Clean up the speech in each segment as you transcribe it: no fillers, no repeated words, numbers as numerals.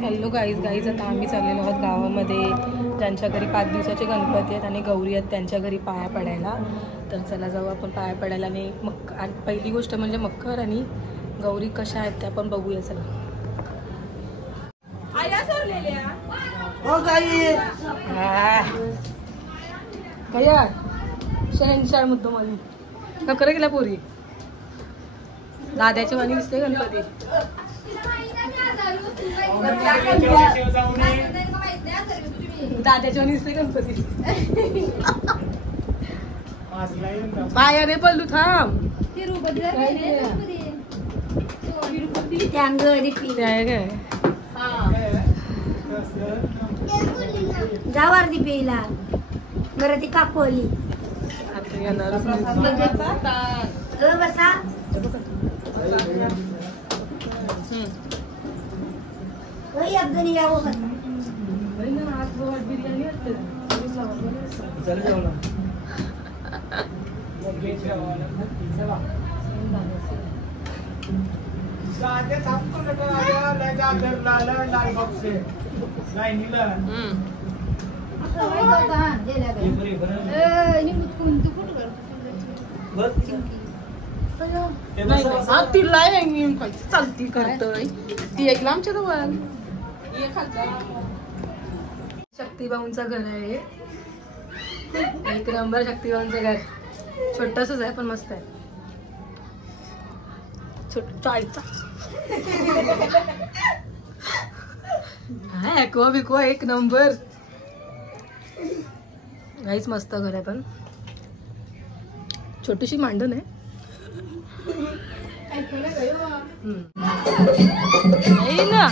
Hello guys आता आम्ही चाललेलो आहोत गावामध्ये ज्यांच्या घरी 5 दिवसाचे गणपती आहेत आणि गौरी आहेत त्यांच्या घरी पाया पडायला. तर चला जाऊ आपण पाया पडायला. आणि पहिली गोष्ट म्हणजे मखर आणि गौरी कशा आहेत त्या पण बघूया. चला कया शहनशाह मुद्दो माझी नकर गेला पोरी दाद्याच्या वाणी दिसते गणपती. दाद्याच्या वाणी दिसते गणपती. पायाने पडलू थांब जावारती पेला बरं ती काकोली आता येणार बसा. अब्दुल यावं बिर्याणी असते चालती करतोय ती ऐकलं आमच्या जवळ. शक्तिभाऊंचं घर आहे. एक नंबर शक्तिभाऊंचं घर. छोटसच आहे पण मस्त आहे. चायचा ॲक्वा बिक्वा एक नंबर. काहीच मस्त घर आहे पण छोटीशी मांडण आहे. ना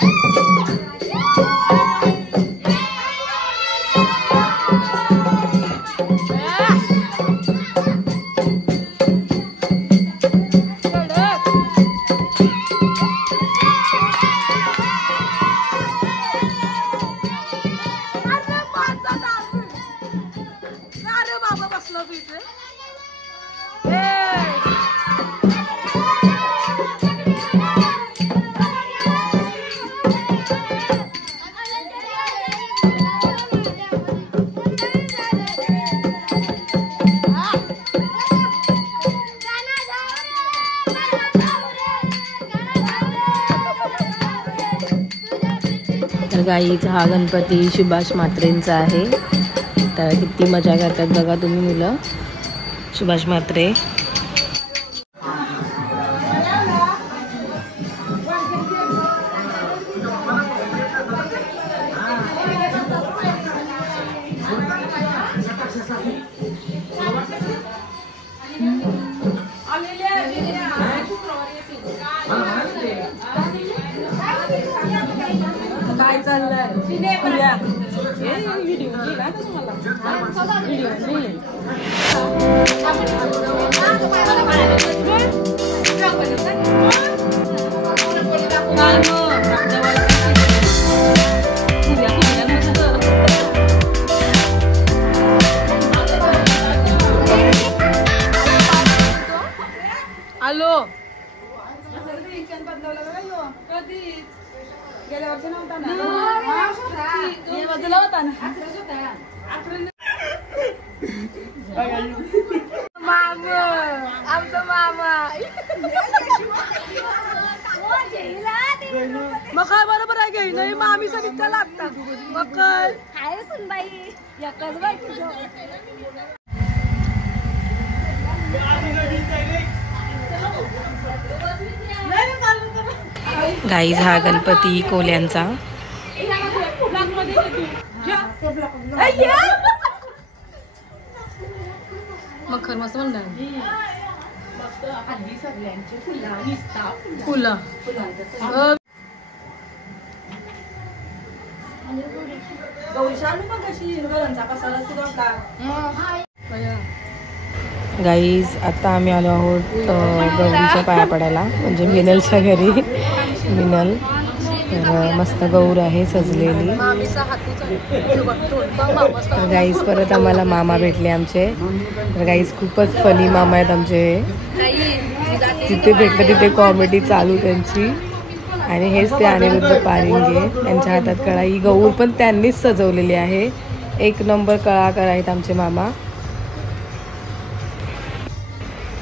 गाईच हा गणपती सुभाष म्हात्रेंचा आहे. तर किती मजा करतात बघा तुम्ही मुलं. सुभाष म्हात्रे काय चाललंय हॅलो गेल्या वर्षी नव्हता ना होता ना मामा आमचा मामा मखर बरोबर आहे घेई नाही मामी सगळी लागतात मखर आहे सुनबाई गाईज हा गणपती कोल्यांचा. मखर मस्त म्हणणार फुला गाईज आता आम्ही आलो आहोत गौरीच्या पाया पडायला म्हणजे मिनलच्या घरी. मिनल तर मस्त गौर आहे सजलेली. तर गाईज परत आम्हाला मामा भेटले आमचे. तर गाईज खूपच फनी मामा आहेत आमचे. जिथे भेटले तिथे कॉमेडी चालू त्यांची. आणि हेच ते अनिरुद्ध पारिंगे, त्यांच्या हातात कळा. ही गौर पण त्यांनीच सजवलेली आहे. एक नंबर कलाकार आहेत आमचे मामा.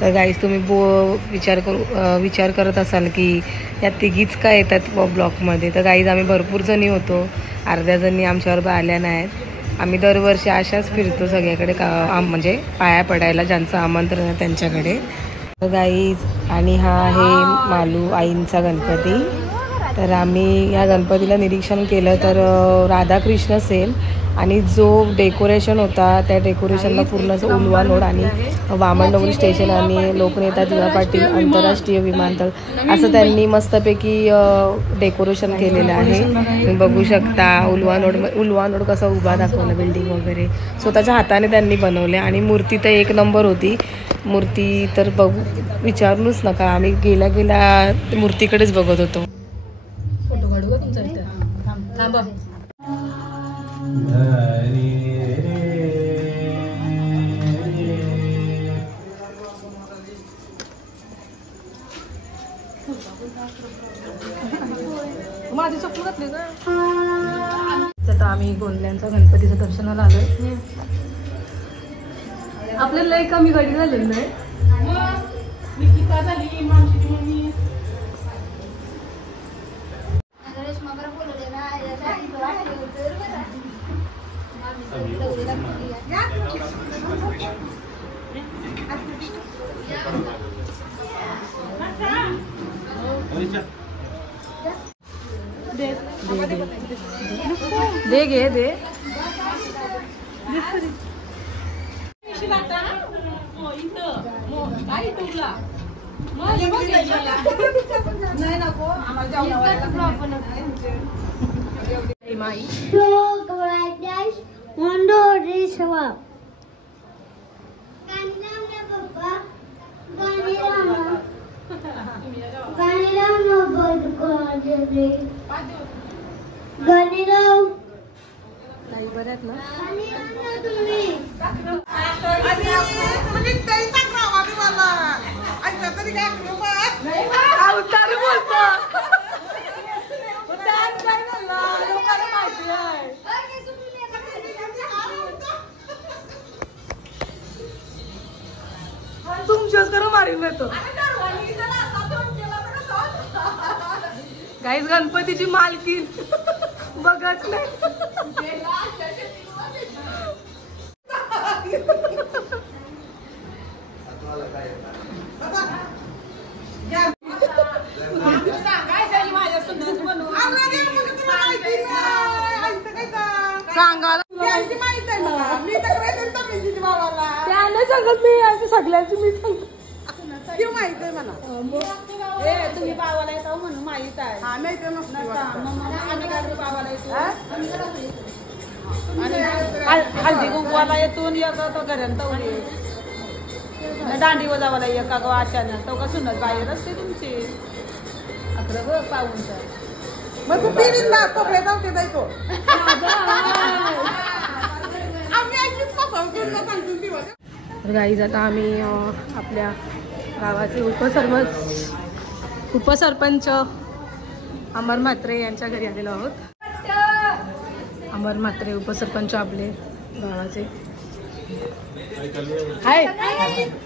तर गाईज तुम्ही विचार करत असाल की या तिघीच का येतात ब्लॉकमध्ये. तर गाईज आम्ही भरपूर जणी होतो, अर्ध्या जणी आमच्याबरोबर आल्या नाहीत. आम्ही दरवर्षी अशाच फिरतो सगळ्याकडे म्हणजे पाया पडायला ज्यांचं आमंत्रण आहे त्यांच्याकडे. तर गाईज आणि हा आहे मालू आईंचा गणपती. तर आम्ही या गणपतीला निरीक्षण केलं तर राधाकृष्ण सेम, आणि जो डेकोरेशन होता त्या डेकोरेशनला पूर्ण असं उलवा नोड आणि वामनडोंगरी स्टेशन आणि लोकनेता दिवा पाटील आंतरराष्ट्रीय विमानतळ असं त्यांनी मस्तपैकी डेकोरेशन केलेलं आहे. तुम्ही बघू शकता उलवा नोड कसा उभा दाखवला, बिल्डिंग वगैरे स्वतःच्या हाताने त्यांनी बनवले. आणि मूर्ती तर एक नंबर होती. मूर्ती तर विचारूच नका, आम्ही गेल्या मूर्तीकडेच बघत होतो. फोटो काढू का तुमचा इथं? थांबा. माझी चप्पल घातली का? आता आम्ही गोंदल्यांचा गणपतीचं दर्शनाला आलोय. आपल्याला लय कमी गाडी झालेली नाही. दे घे दे. काही बऱ्यात ना. तुमच्याच करून मारीन येतो. गाईज गणपतीची मालकी बघत नाही. सांगा त्याने सांगत मी सगळ्यांची मी सांगतो माहित आहे मला. तुम्ही बावाला येतो म्हणून माहित आहे. हल्दी कुंकवाला येतून येतो घरात दांडी वजावाला एक का अचानक तो का सुनत बाहेर असते तुमची अकरा पाहून. मग तू पिरीला कपडे जाऊते जायचो. तर गाईज आता आम्ही आपल्या गावाचे उपसरपंच अमर म्हात्रे यांच्या घरी आलेलो आहोत. अमर म्हात्रे उपसरपंच आपले गावाचे. हाय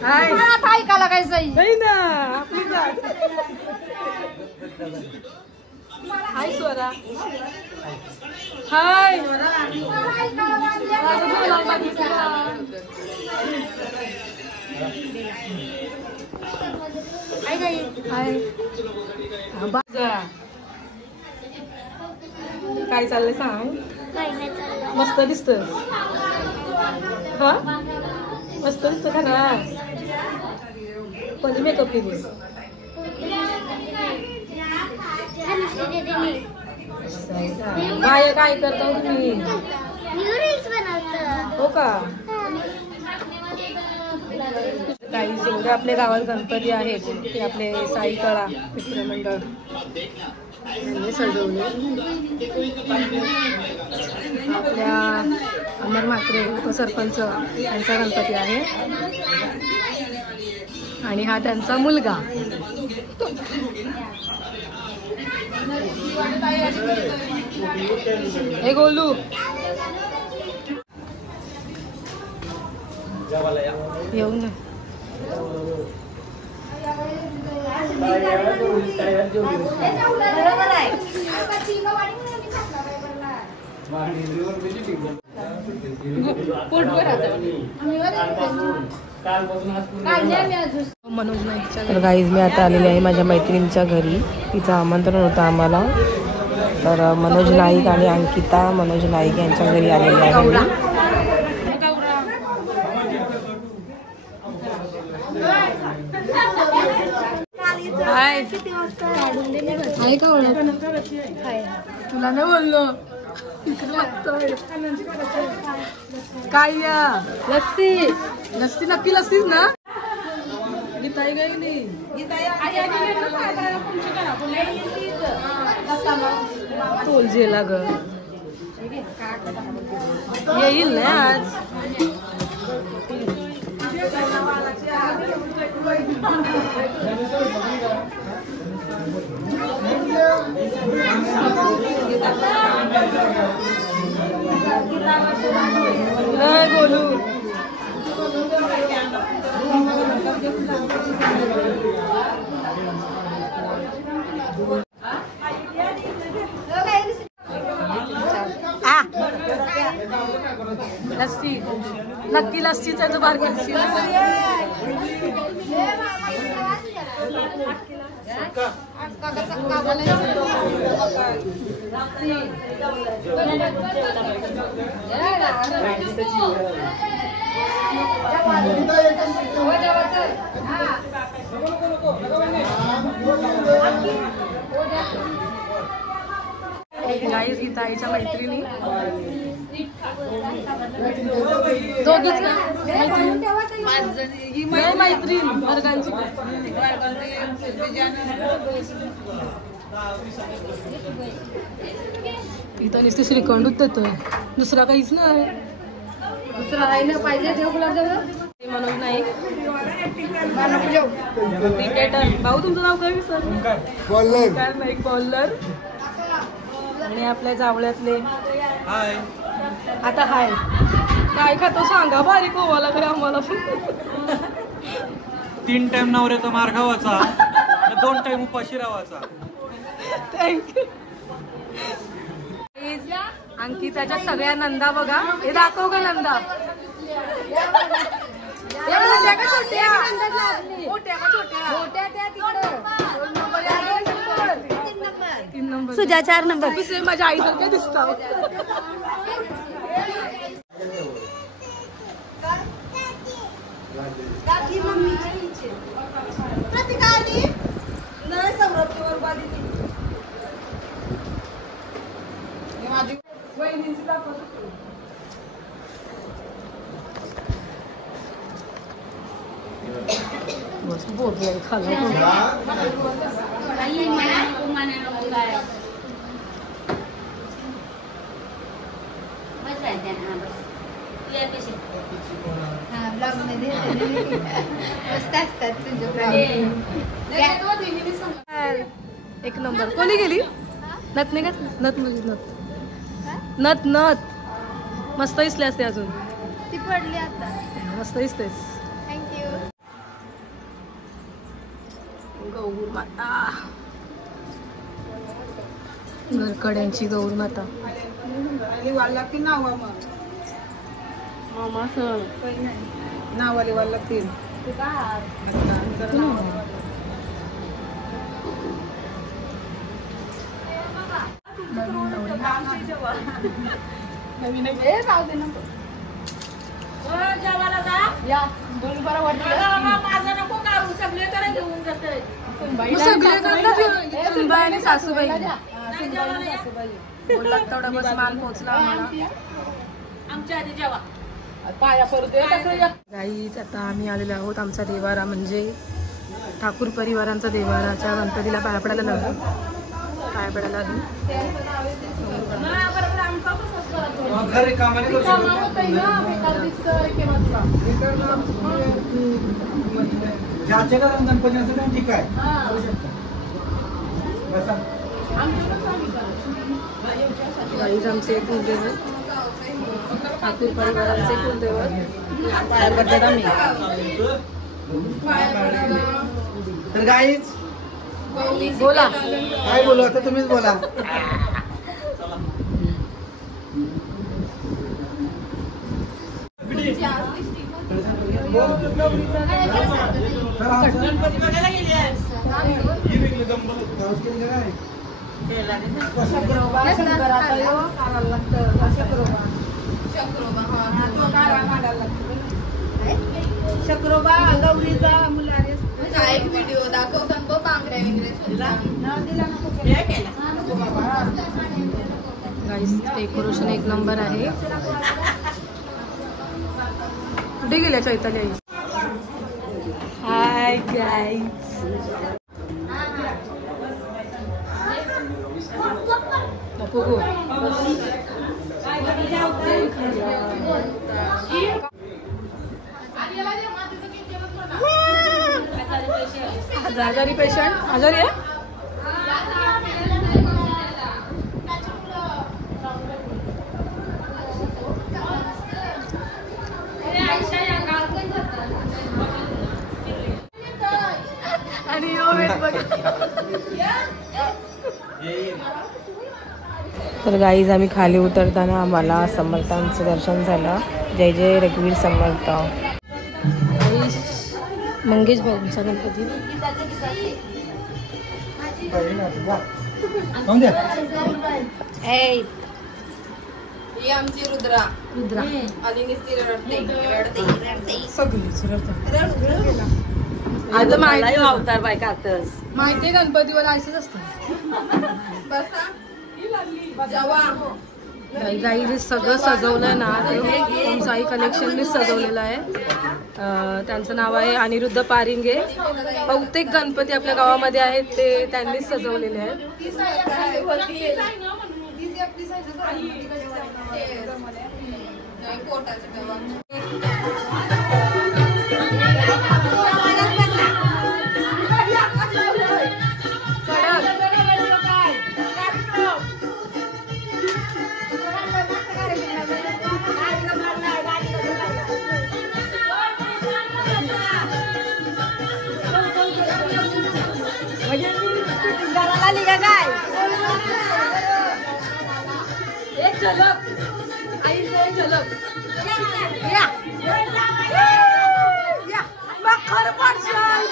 हाय ऐकायला काय सही ना आपली गाठ. हाय स्वरा. हाय हाय. काय चाललंय सांग. मस्त दिसत. हा मस्त दिसत का ना. कोणती मेकअप केली. काय काय करता तुम्ही. हो का. काही जेवढे आपल्या गावात गणपती आहेत ते आपले साई कळा मित्रमंडळ यांनी सजवले. आपल्या अमर म्हात्रे उपसरपंच यांचा गणपती आहे आणि हा त्यांचा मुलगा. हे गोलू येऊ ना. तर गाईज मी आता आलेली आहे माझ्या मैत्रिणीच्या घरी. तिचं आमंत्रण होतं आम्हाला. तर मनोज नाईक आणि अंकिता मनोज नाईक यांच्या घरी आलेली आहे मी. हाय आहे का ओळख? तुला नाही बोललो. काय लस्सी लस्सी नक्की लस्सीच ना. गीताई काही नाही तोलजेला ग येईल ना आज. नाही बोलू लस्सी नक्की लस्सीचा जो बार लस्सी गाईस गीता आईच्या मैत्रिणी दोघीच ना मैत्रीण वर्गांची. इथं नुसती श्रीखंडूच देतोय दुसरा काहीच नाही. दुसरा राहिलं पाहिजे मनोज नाईक क्रिकेटर. भाऊ तुमचं नाव काय सर? काय नाईक बॉलर. आणि आपल्या जावळ्यातले आता हाय काय खातो सांगा. बारीक व्हायला खरं आम्हाला 3 टाइम नवऱ्याचा मार खावाचा 2 टाइम उपाशी राहायचा. थँक्यू. अंकिताच्या सगळ्या नंदा बघा. हे दाखव का नंदा. सुजा 4 नंबर. माझ्या आईसारख्या दिसता. बोलले खाल्लं एक नंबर. कोणी गेली? नथ नाही का? नथ नथ नथ मस्त दिसले असते अजून. ती पडली आता. मस्त दिसतेस. थँक्यू. गौर माता नरकड्यांची गौर माता. मामा सर नावाली वाला लागतील. आणि सासूबाई बोललात तेवढा बस माल पोहोचला आम्हाला. गाईच आता आम्ही आलेलो आहोत. आमचा देवारा म्हणजे ठाकूर परिवारांचा देवाराच्या गणपतीला पाया पडायला लागलो. पाया पडायला आधी गणपती असं ठीक आहे. गाईज आमचे कुलदैवत, ठाकूर परिवाराचे कुलदैवत. पाया पडतात आम्ही. तर गाईच बोला. काय बोलू आता, तुम्हीच बोला. शकरोबा गौरीचा मुलाने एक व्हिडिओ दाखवतात बघ पांघऱ्या गाईस डेकोरेशन एक नंबर आहे. कुठे गेल्या चैताली आई? Hi guys. नको गो. आजारी पेशंट आजारी आहे. आणि तर गाईज आम्ही खाली उतरताना आम्हाला समर्थांचं दर्शन झालं. जय जय रघुवीर समर्थ. मंगेश भाऊंचा गणपती. ही आमची रुद्रा. रुद्रा आधी नुसती रडते. आता माहिती अवतार बाय कातस. माहितीये गणपतीवर असंच असतं. गाई सगळं सजवलंय ना, ते साई कलेक्शननी सजवलेलं आहे. त्यांचं नाव आहे अनिरुद्ध पारिंगे. बहुतेक गणपती आपल्या गावामध्ये आहेत ते त्यांनीच सजवलेले आहेत. एक झलक आईचं एक झलक या मग खरं पडशाल.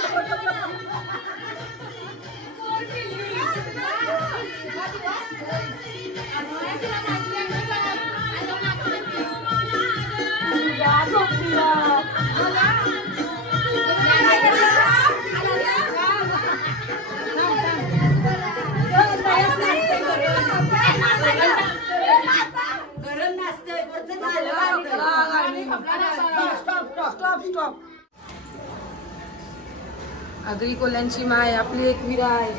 आगरी कोल्यांची माय आपली एक विरा आहे.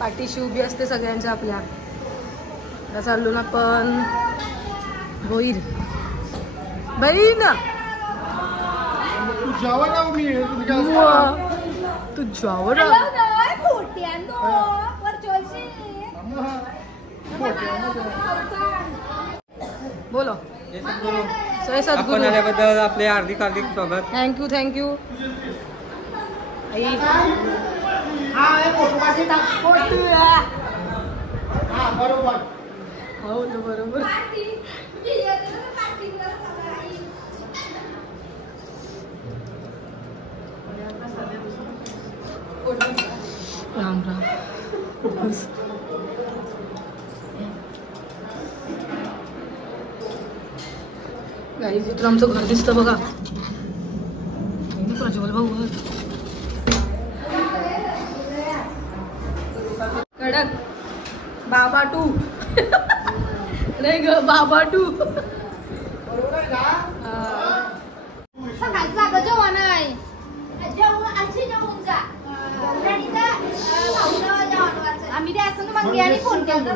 पाठीशी उभी असते सगळ्यांच्या आपल्या. आता चाललो ना पण भोईर बहीण. तू जावं बोलो. जय सद्गुरू. आल्याबद्दल आपले हार्दिक हार्दिक स्वागत. Thank you thank you. आई हो ना बरोबर. राम राम. गाईज इथं आमचं घर दिसतं बघा. प्रज्वल भाऊ कडक. बाबा टू नाही ग बाबा टू. जेवण आहे आम्ही द्यायचं ना मग आणि फोन केला.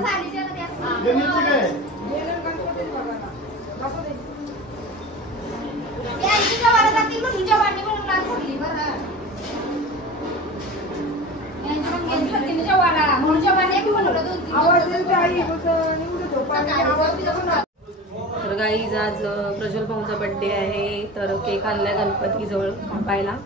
म्हणून तर गाईज आज प्रज्वल भाऊंचा बर्थडे आहे, तर केक आणलाय गणपती जवळ कापायला.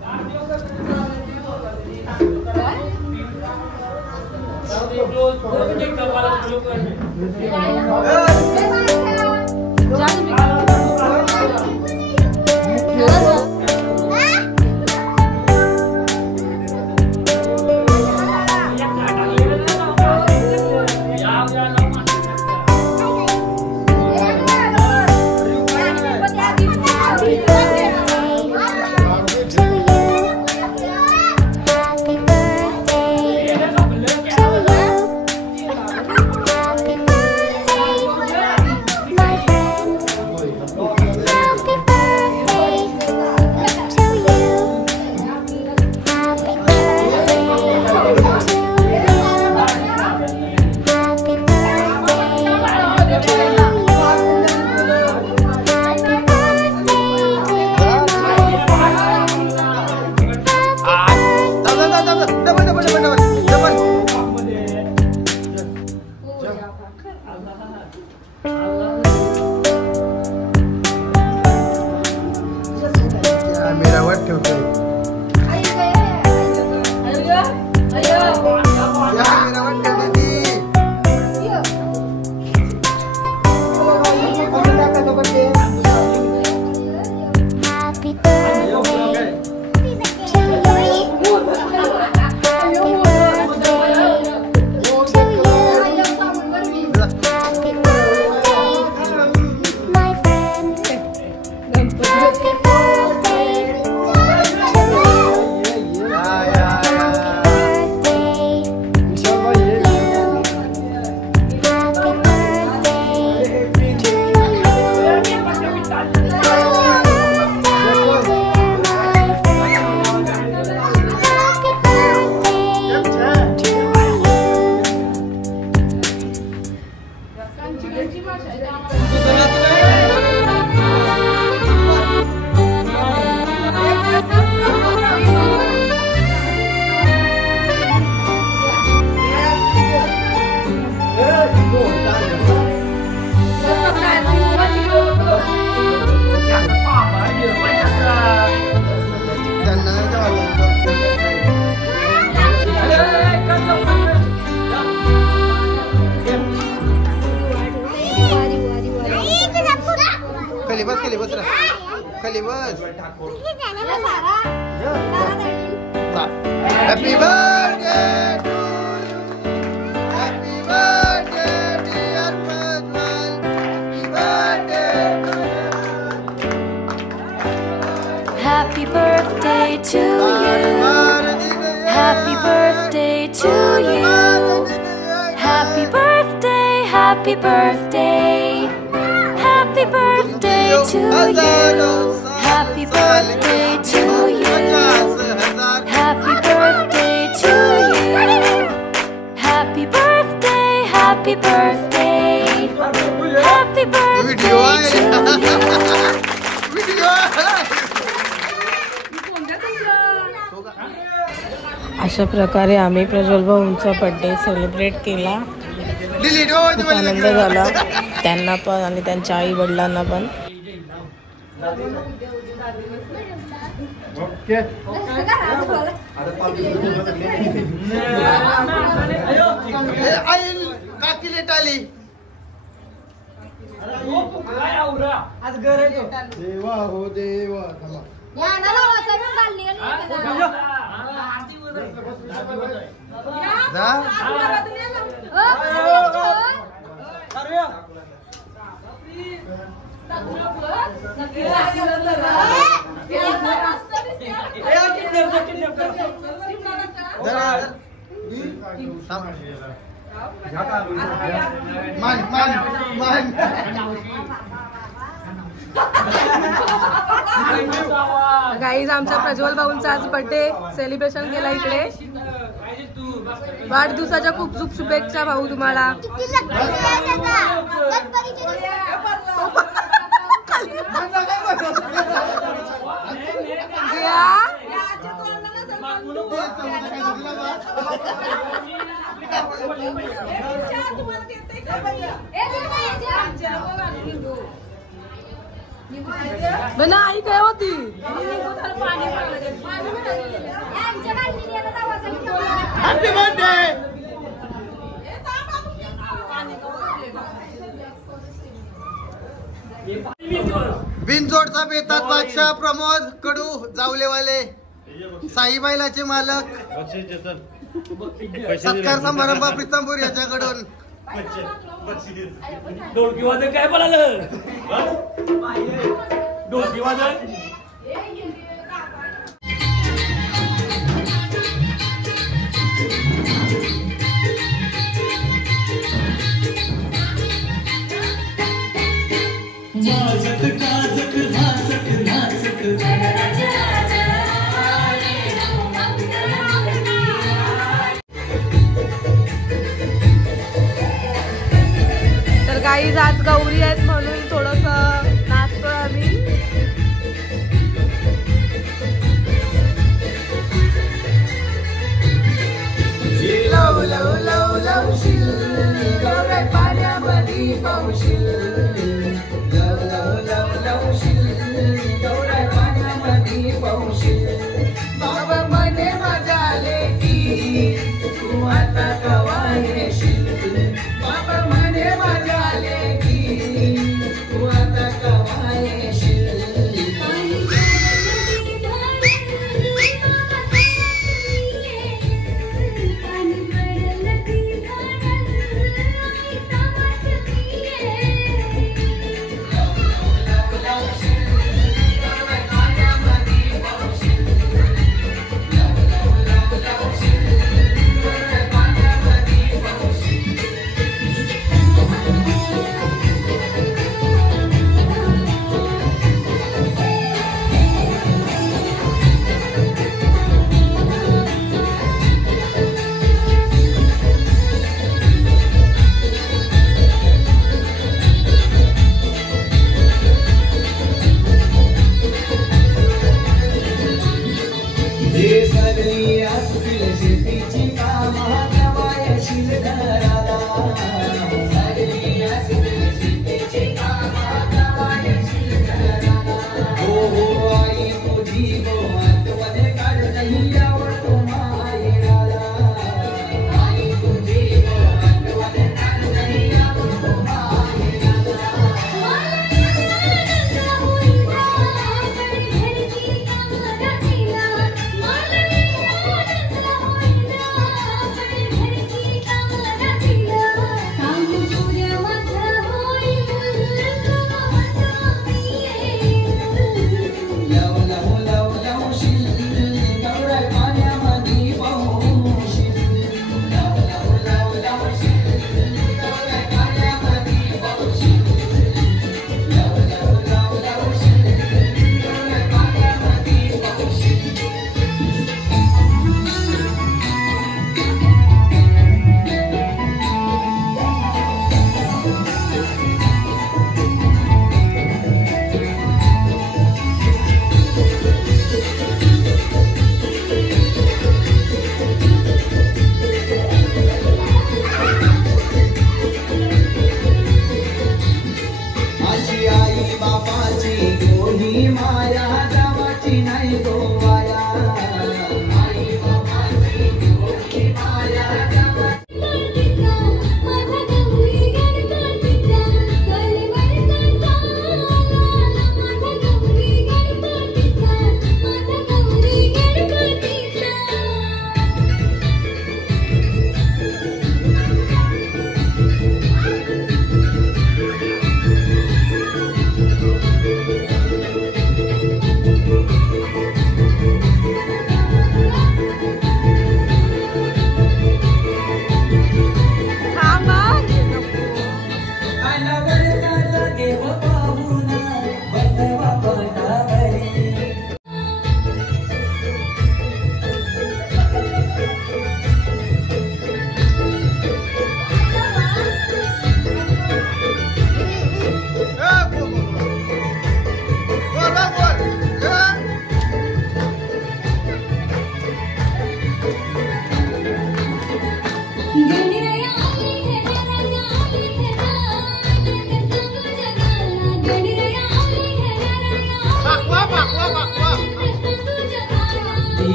खाली बस. Happy birthday to you. Happy birthday dear Prajwal. Happy birthday to you. Happy birthday to you. Happy birthday, happy birthday. Happy birthday to you. Happy birthday to you. Happy birthday to you. Happy birthday, happy birthday. Happy birthday to you. अशा प्रकारे आम्ही Prajwal भाऊंचा birthday celebrate केला. खूप आनंद झाला त्यांना पण आणि त्यांच्या आई वडिलांना पण. देवा हो देवा. गाईज आमच्या प्रज्वल भाऊंचा आज बर्थडे सेलिब्रेशन केला इकडे. वाढदिवसाच्या खूप खूप शुभेच्छा भाऊ तुम्हाला. आई काय होती हॅपी बर्थडे बिनजोडचा बेतात बादशाह प्रमोद कडू जावलेवाले साई बैलाचे मालक सत्कार समारंभ प्रीतमपूर याच्याकडून ढोलकी वादन काय बोलाल ढोलकी वादन तर गाईज आज गौरी आहेत म्हणून थोडस नाचतोय आम्ही. लव लव लव लवशील गौऱ्या पाण्यामध्ये पावशील लव लव लव लवशील गौऱ्या पाण्यामध्ये पावशील बाबा म्हणे माझ्या लेकी तू आता कवा येशील बाबा म्हणे माझ्या लेकी तू आता कवा येशील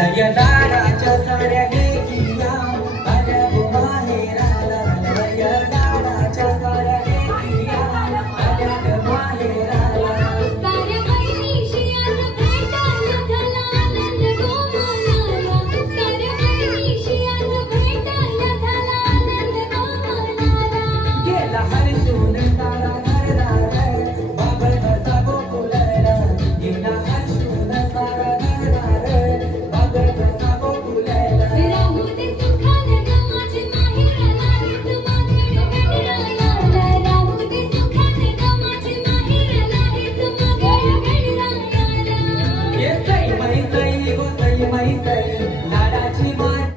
लय दाराच्या साऱ्या लेकिया आल्या गो माहेराला लय दाराच्या साऱ्या लेकिया आल्या गो माहेराला साऱ्या बहिणीशी आज भेटायला झाला आनंद गो मनाला साऱ्या बहिणीशी आज भेटायला झाला आनंद गो मनाला गेला हरसून सारा घरदार बाबळ कसा गोकुलला गेला हरसून सारा घरदार बाबळ कसा गोकुलला राहू दे सुखाने ग माझी माहेराला हेच माझे गणरायाला राहू दे सुखाने ग माझी माहेराला हेच माझे गणरायाला ये सई माई सई लाडाची मान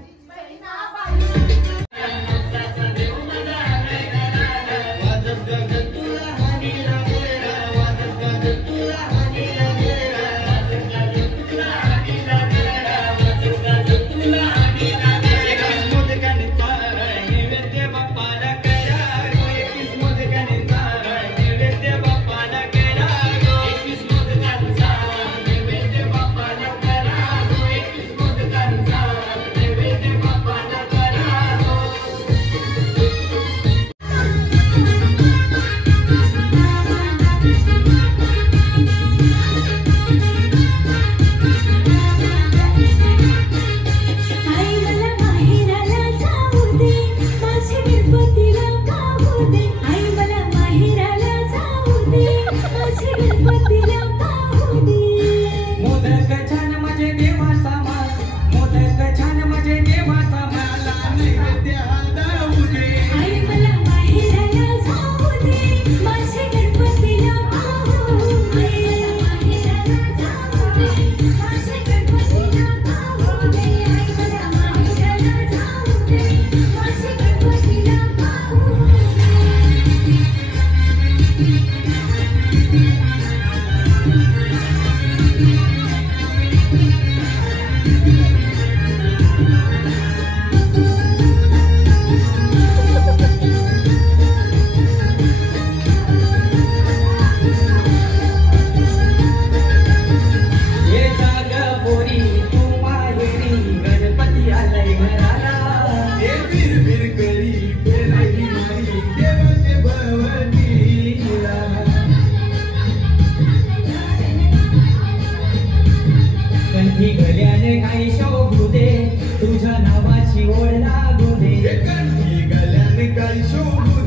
आई मला माहेराला जाऊ दे माझे गणपतीला पाहू दे आई मला माहेराला जाऊ दे माझे गणपतीला पाहू दे मोदक छान म्हणजे देवाचा मान मोदक छान म्हणजे देवाचा मला नैवेद्य दाऊ दे आई मला माहेराला जाऊ दे माझे गणपतीला पाहू आई मला माहेराला जाऊ दे माझे गणपतीला पाहू दे आई मला माहेराला जाऊ दे माझे गणपतीला पाहू ये जाग पोरी तू माहेरी गणपती आलाय घराला हे बिरबिर करी पेरही माई देवाचे भवनीला कंठी गल्याने काही शोभू दे तुझ्या नावाची ओढ लागू दे कंठी गल्याने काही शोभू